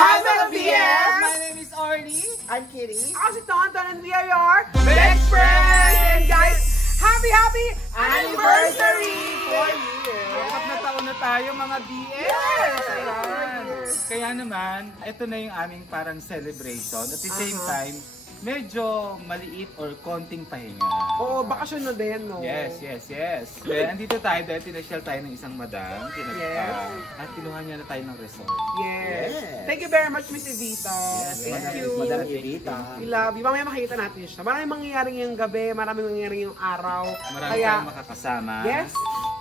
Hi mga BS! My name is Orly. I'm Kitty. Ako si Tonton and we are your best friends! And guys, happy anniversary! 4 years! 4 na taon na tayo mga BS! Yes! Ayan. Kaya naman, ito na yung aming parang celebration. At the same time, medyo maliit or konting pahinga. Oo, bakasyon na din, no? Yes. Kaya andito tayo dahil tinasyal tayo ng isang madam. At kinuha niya na tayo ng resort. Yes. Thank you very much, Miss Evita. Yes, Thank Madam- you. Madam Evita. We love you. Mamaya makikita natin siya. Maraming mangyayari ngayong gabi, maraming mangyayari ngayong araw. Marami Kaya, tayong makakasama. yes,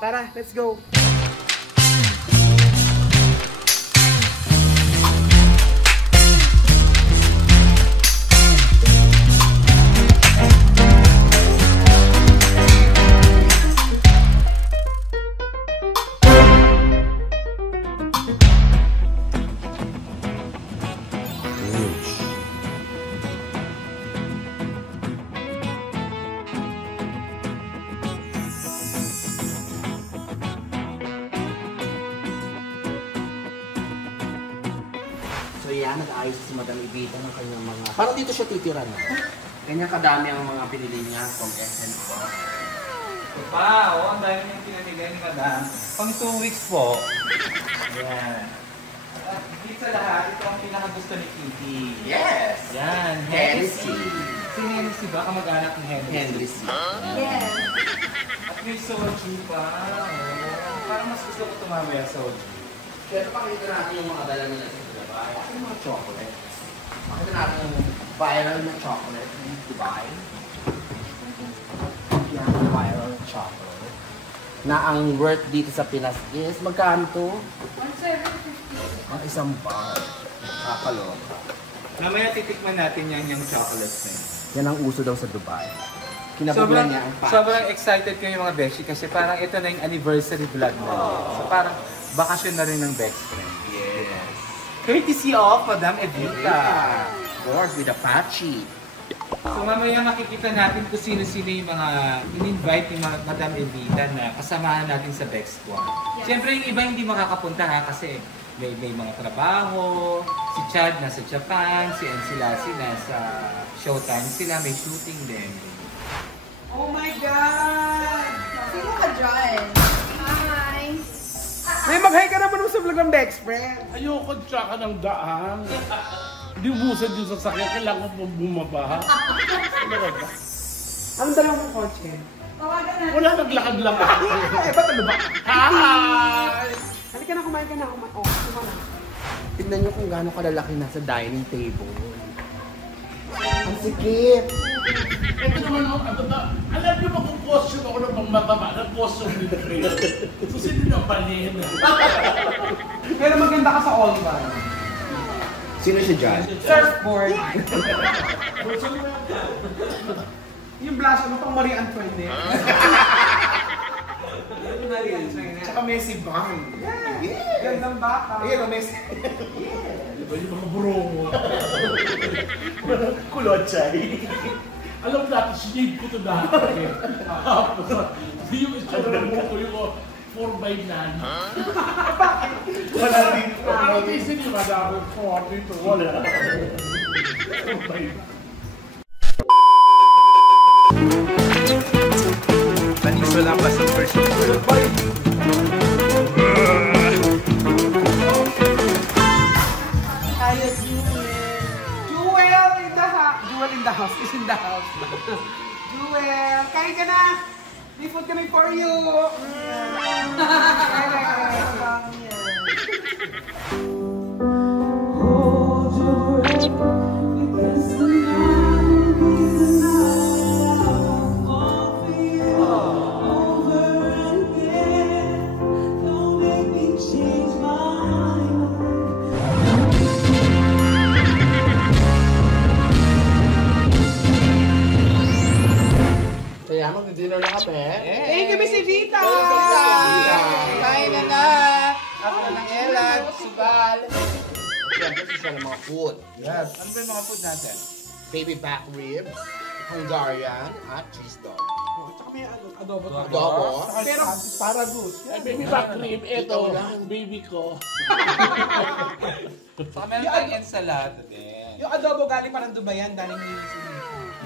tara, let's go. So yan, nag-ayos si Madam Evita ng kanyang mga... Parang dito siya titira na. Kanya kadami ang mga pinili niya from SNO. Ang dami niyang pinamigay ni madam. Pang 2 weeks po. Ayan. At higit sa lahat, ito ang pinakagusto ni Kitty. Yes! Yan, Hennessy. Si Hennessy ba? Kamag-anak ni Hennessy. Hennessy. Yes. At may soju pa. Parang mas gusto ko tumamaya soju. Kaya pakita natin yung mga dala nila sa Dubai. Ako yung mga chocolate. Pakita natin yung viral na chocolate ng Dubai. Yan, viral chocolate. Na ang worth dito sa Pinas is, magkano to? 1,750. Ang isang bar. Kakaloka. Mamaya titikman natin yung chocolates na yun. Yan ang uso daw sa Dubai. Kinabubulan niya ang pack. Sobrang excited ko yung mga beshi kasi parang ito na yung anniversary vlog na. So parang bakasyon na rin ng best friend. Yes. Courtesy of Madam Evita. Of course, with Apache. So mamaya makikita natin kung sino-sino yung mga in-invite ni Madam Evita na kasamahan natin sa Bex Squad. Siyempre yung iba hindi makakapunta ha kasi may mga trabaho, si Chad nasa Japan, si Ensilasi nasa Showtime sila, may shooting din. Oh my God! Sino ka dyan? Hi! May mag-hi ka naman sa vlog ng best friend. Ayoko tsaka ng daan. Hindi busan yung sasakyan, kailangan mo bumaba. Ano ba? Anong dala mong kotse? Tawagan natin. Wala, naglakad lang ako. Ba't ano ba? Hi! Halika na, kumain ka na. Oh, kumain na. Tignan niyo kung gaano kalalaki nasa dining table. Ang sikip! Ito naman ako, alam niyo ba kung costume ako ng pangmataba, ng costume ni Fred? So sino yung panin? Pero maganda ka sa all man. Sino siya dyan? Surfboard. Yung blush, ano pang Marie Antoinette? Marie Antoinette. Tsaka Messi Bang. Yeah. Gandang bata. Ayan o, Messi. Diba yung mga brongo? Kulochay. Alam natin, sinave ko ito dati. Tapos, yung itsura mo ko yung 4x9. Wala dito. Parang kasi di ba dami 4 dito? Wala. 4x9. Panis wala pa sa version. Jewel in the house. Is in the house. Jewel, kain ka na. May food kami for you. Kaya mag-dinner na kape. Thank you, Miss Evita. Kain na na! Ako na ng Elan, sugal. Siyempre, sugal ng mga food. Yes. Ano ba yung mga food natin? Baby back ribs, Hungarian, at cheese dog. Tsaka may adobo. Adobo. Pero paragus. Ay, baby back rib, eto, ang baby ko. Saka meron tayong ensalada din. Yung adobo galing parang Dubayan, galing ni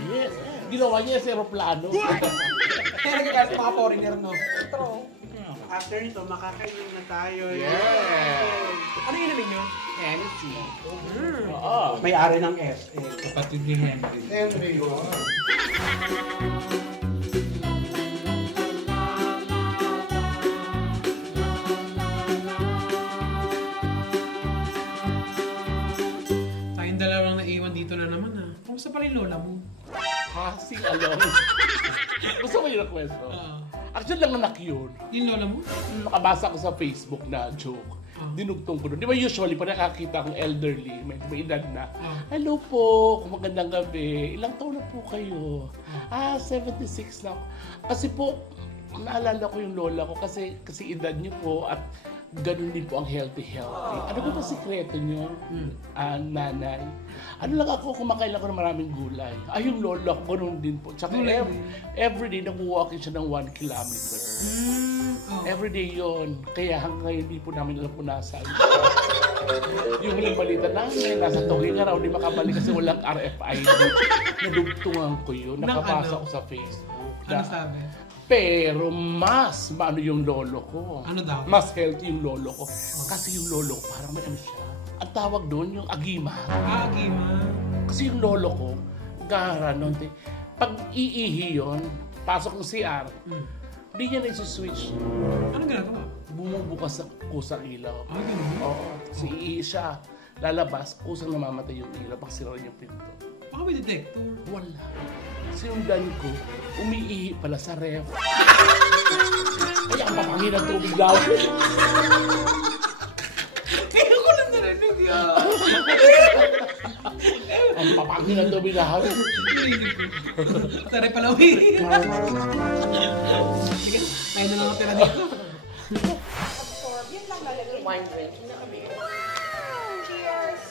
Yes. Ginawa niya sa aeroplano. Kaya nagagalit mga foreigner, no? True. After nito, makakainin na tayo. Yes. Ano yun namin yun? Hennessy. Oo. May-ari ng SM. Kapatid ni Henry. Henry, yun. Tayong dalawang naiwan dito na naman, ha? Kamusta pa rin lola mo? Passing along. Gusto mo yung kwento? Actually, lang anak yun. Yung lola mo? Nakabasa ko sa Facebook na joke. Dinugtong ko doon. Di ba usually, pag nakakita akong elderly, may edad na, hello po, magandang gabi, ilang taon na po kayo? 76 na. Kasi po, naalala ko yung lola ko kasi edad niyo po at ganun din po ang healthy. Ano ba sikreto niyo, nanay? Ano lang ako, kumakain ako ng maraming gulay. Yung lola ko, ganun din po. Tsaka everyday, nag-walking siya ng 1 kilometer. Everyday yon. Kaya hanggang ngayon, hindi po namin alam po nasaan. Yung huling balita namin, nasa Tugig na raw, hindi makabalik kasi walang RFID. Nadugtungan ko yun. Nakabasa ko sa Facebook. Ano sabi? Pero mas maano yung lolo ko. Ano daw? Mas healthy yung lolo ko. Kasi yung lolo ko parang may ano siya. Ang tawag doon yung agima. Agima. Kasi yung lolo ko, gara noon. Pag iihi yun, pasok ng CR, di niya nag-switch. Anong ginagawa? Bumubukas sa kusang ilaw. Ganun? Oo. Kasi iihi siya. Lalabas, kusang namamatay yung ilaw pag sira yung pinto. Baka may detector. Wala. Sinundan ko, umiihi pala sa ref. Kaya ang papangin ng tubig daw. Kaya ko lang narinig yan. Ang papangin ng tubig daw. Tara pala, uwi. Sige, tayo na lang ang tira dito. Wine drink. Cheers!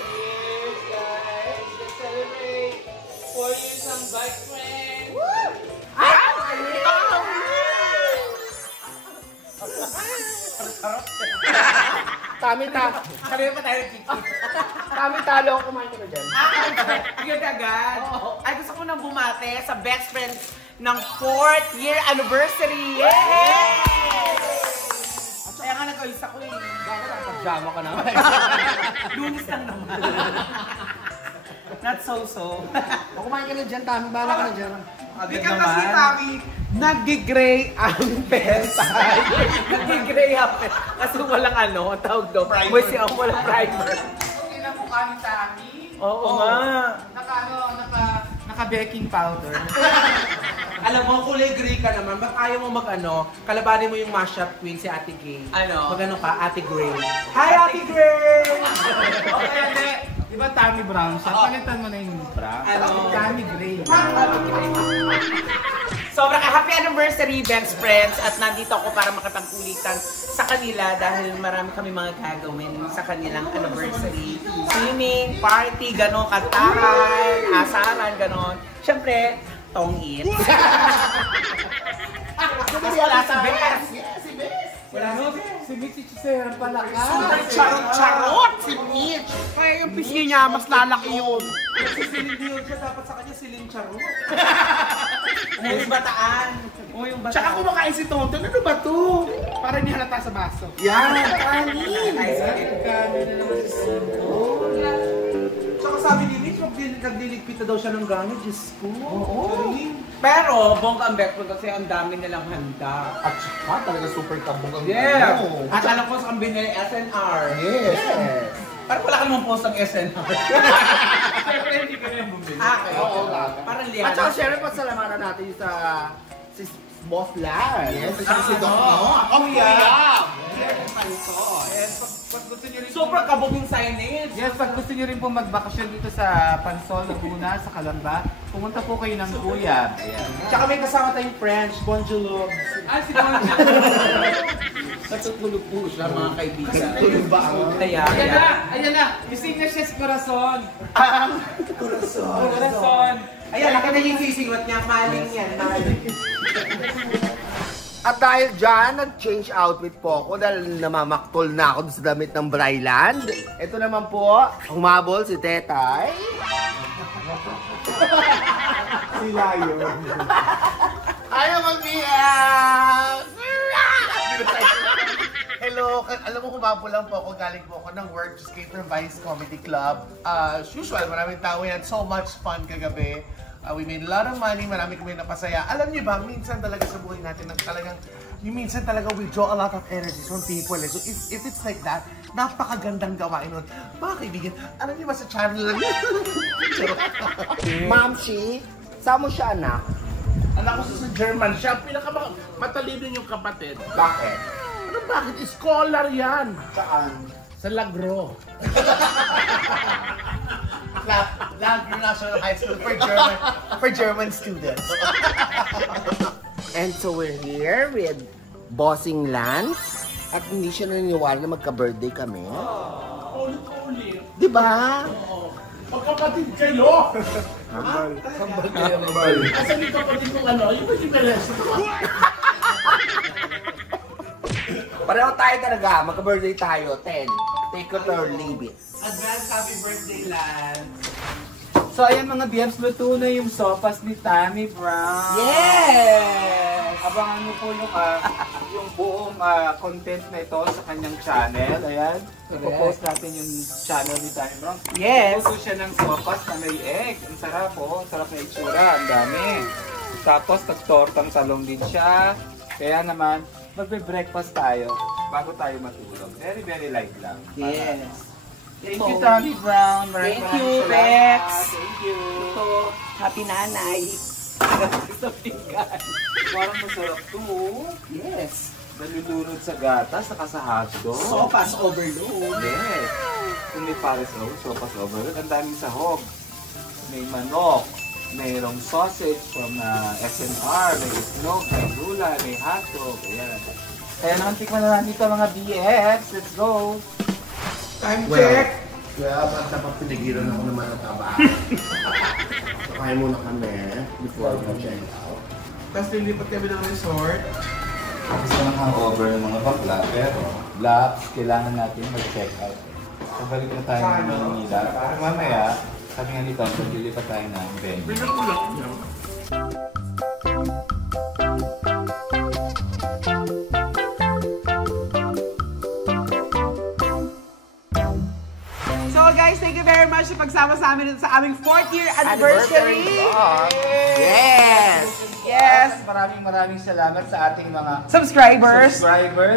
Cheers, guys! Let's celebrate 4 years ang bike friend! Sabi pa tayo nagkikita. Kami talo ako kumain ko na dyan. Agad agad. Ay, gusto ko nang bumate sa best friends ng 4th year anniversary! Kaya nga nag-ayos ako eh. Bakit nakapag-drama ka naman? Lunis lang naman. Not so-so. O kumain ka na dyan, Tami. Bahala ka na dyan. Di ka kasi, Tami, nag-gray ang pesay. Nag-gray up. Kasi walang ano, tawag doon. May siya walang primer. Okay na mukha ni Tami. Oo nga. Naka-baking powder. Alam mo, kulay gray ka naman, ba't ayaw mo mag-ano, kalabanin mo yung mashup queen si Ate Gay. Ano? Mag-ano ka, Ate Gray. Hi, Ate Gray! Okay, hindi. Di ba Tammy Brown siya? Palitan mo na yung bra. Ano? Tammy Gray. Sobrang happy anniversary, best friends. At nandito ako para makapag-ulitan sa kanila dahil marami kami mga gagawin sa kanilang anniversary. Swimming, party, gano'n, kantahan, asaran, gano'n. Siyempre, tong-it. Tapos wala si Bes. Wala no? Si Mitch Chisera pala ka. Charot si Mitch. Kaya yung pisngi niya, mas lalaki yun. Si Celine Dion siya, dapat sa kanya Celine Charo. Yung bataan. O yung bata. Tsaka kumakain si Tonton. Ano ba to? Para hindi halata sa baso. Yan, kanin! Kanin na naman si Tonton. Tsaka sabi ni Mitch, nagdiligpit na daw siya ng gamit, Diyos ko. Oo. Pero, bongga ang best friend kasi ang dami nilang handa. At saka talaga super kabog ang Yeah! ano. At alam ko sa kambing nila SNR. Yes. Parang wala ka namang post ng SNR. Siyempre, hindi ka rin bumili. Okay. Oo, Parang At liyan. saka syempre pasalamatan natin sa si Boss Lan. Yes, si Doc. Oh, yeah. Yes, pag gusto nyo rin Super kabog yung signage. Yes, pag gusto nyo rin po magbakasyon dito sa Pansol, Laguna, sa Calamba, pumunta po kayo ng Kuya. Ayan. Tsaka may kasama tayong French, Bonjour. Ah, si Bonjour. Natutulog po siya mga kaibigan. Tulog ba ako? Kaya, Ayan na! Ayan na! Ising na siya si Corazon. Corazon. Ayan, nakita niyo yung sisingot niya, maling yan, maling. At dahil dyan, nag-change outfit po ako dahil namamaktol na ako sa damit ng Bryland. Ito naman po, humabol si Tetay. Sila yun. Ayaw mag-iyak! Hello, alam mo humabol lang po ako, galing po ako ng work, just came from Vice Comedy Club. As usual, maraming tao yan, so much fun kagabi. We made a lot of money, marami kami napasaya. Alam niyo ba, minsan talaga sa buhay natin, talagang, yung minsan talaga we draw a lot of energies from people. So if it's like that, napakagandang gawain nun. Mga kaibigan, alam niyo ba sa channel lang Ma'am Shi, saan mo siya anak? Anak ko sa German siya, pinakamatalino yung kapatid. Bakit? Ano bakit? Scholar yan. Saan? Sa Lagro. Lagro National High School for German students. And so we're here with Bossing Lance. At hindi siya naniniwala na magka-birthday kami. Ulit-ulit. Di ba? Magkapatid kayo! Kambal kayo naman. Asan yung kapatid kong ano? Yung ba yung Melissa? Pareho tayo talaga. Magka-birthday tayo. 10. Take it or leave it. Advance happy birthday, Lance. So ayan mga BFs, luto na yung sopas ni Tammy Brown. Yes! Abangan mo po yung buong content na ito sa kanyang channel. Ayan. Ipo-post natin yung channel ni Tammy Brown. Yes. Luto siya ng sopas na may egg. Ang sarap po. Ang sarap na itsura. Ang dami. Tapos nagtortang talong din siya. Kaya naman, magbe-breakfast tayo bago tayo matulog. Very, very light lang. Yes. Thank you, Tammy Brown. Thank you, Bex. Thank you. Happy nanay. Sa pinggan. Parang masarap to. Yes. Nalulunod sa gatas, nakasahado. Sopas overload. Yes. Kung may pares sopas overload, ang daming sahog. May manok. Mayroong sausage from SNR. May itlog, may gulay, may hotdog. Ayan. Kaya naman tikman na natin ito mga BFs. Let's go. Time Well, check! Kaya ba't dapat pinigilan ako naman ng taba? So kaya muna kami before we check out. Tapos lilipat kami ng resort. Gusto ng hangover ng mga bakla, pero blocks, kailangan natin mag-check out. So balik na tayo ng Manila. Pero mamaya, sabi nga nito, maglilipat tayo ng venue. Pinagulak niya. So guys, thank you very much sa pagsama sa amin sa aming 4th year anniversary. Yes! Yes! Maraming salamat sa ating mga Subscribers.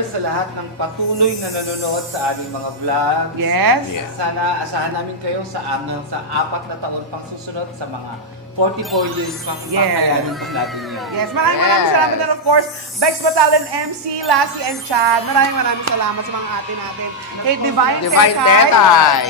sa lahat ng patuloy na nanonood sa ating mga vlog. Yes. Sana asahan namin kayo sa 4 na taon pang susunod sa mga 44 years pang kakayanin pa natin yun. Yes, maraming salamat din of course, Bex Batalon MC, Lassie and Chad. Maraming salamat sa mga ate natin. Kay Divine Tetay!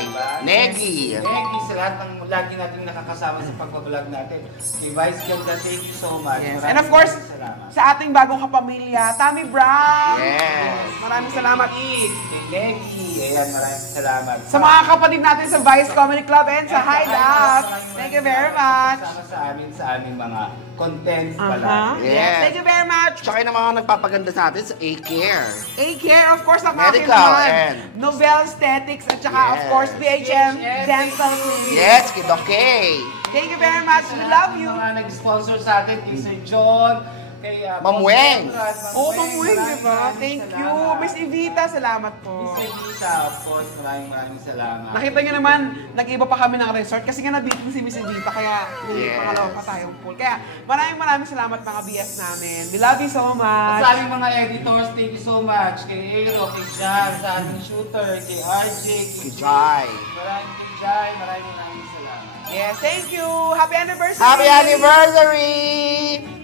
Negi! Negi, sa lahat ng lagi natin nakakasama sa pagbablog natin. Kay Vice Ganda, thank you so much. Yes. Maraming And of course, salamat. sa ating bagong kapamilya, Tammy Brown. Yes! Maraming salamat. Kay Negi, ayan, maraming salamat. Sa mga kapatid natin sa Vice Comedy Club and sa Hideout. Thank you very much. Sa aming mga contents pala. Yes. Thank you very much. Tsaka yung mga nagpapaganda sa atin sa A-Care. A-Care, of course, ang Medical aking and- Novel Aesthetics at saka of Yes. course BHM Dental Clinic. Yes, Kid Okay! Thank you very much. We love you. Mga nag-sponsor sa atin, kay Sir John, kay Ma'am Weng. Oh, mamuhin, di ba? Thank you. Miss Evita, salamat po. Miss Evita, of course, maraming salamat. Nakita niyo naman, nag-iba pa kami ng resort kasi nga nabitin si Miss Evita, kaya pangalawa pa tayong pool. Kaya maraming salamat mga BS namin. We love you so At much. sa aming mga editors, thank you so much. Kay Aero, kay Jan, sa ating shooter, kay RJ, kay Jai. Maraming salamat. Yes, thank you. Happy anniversary. Happy anniversary!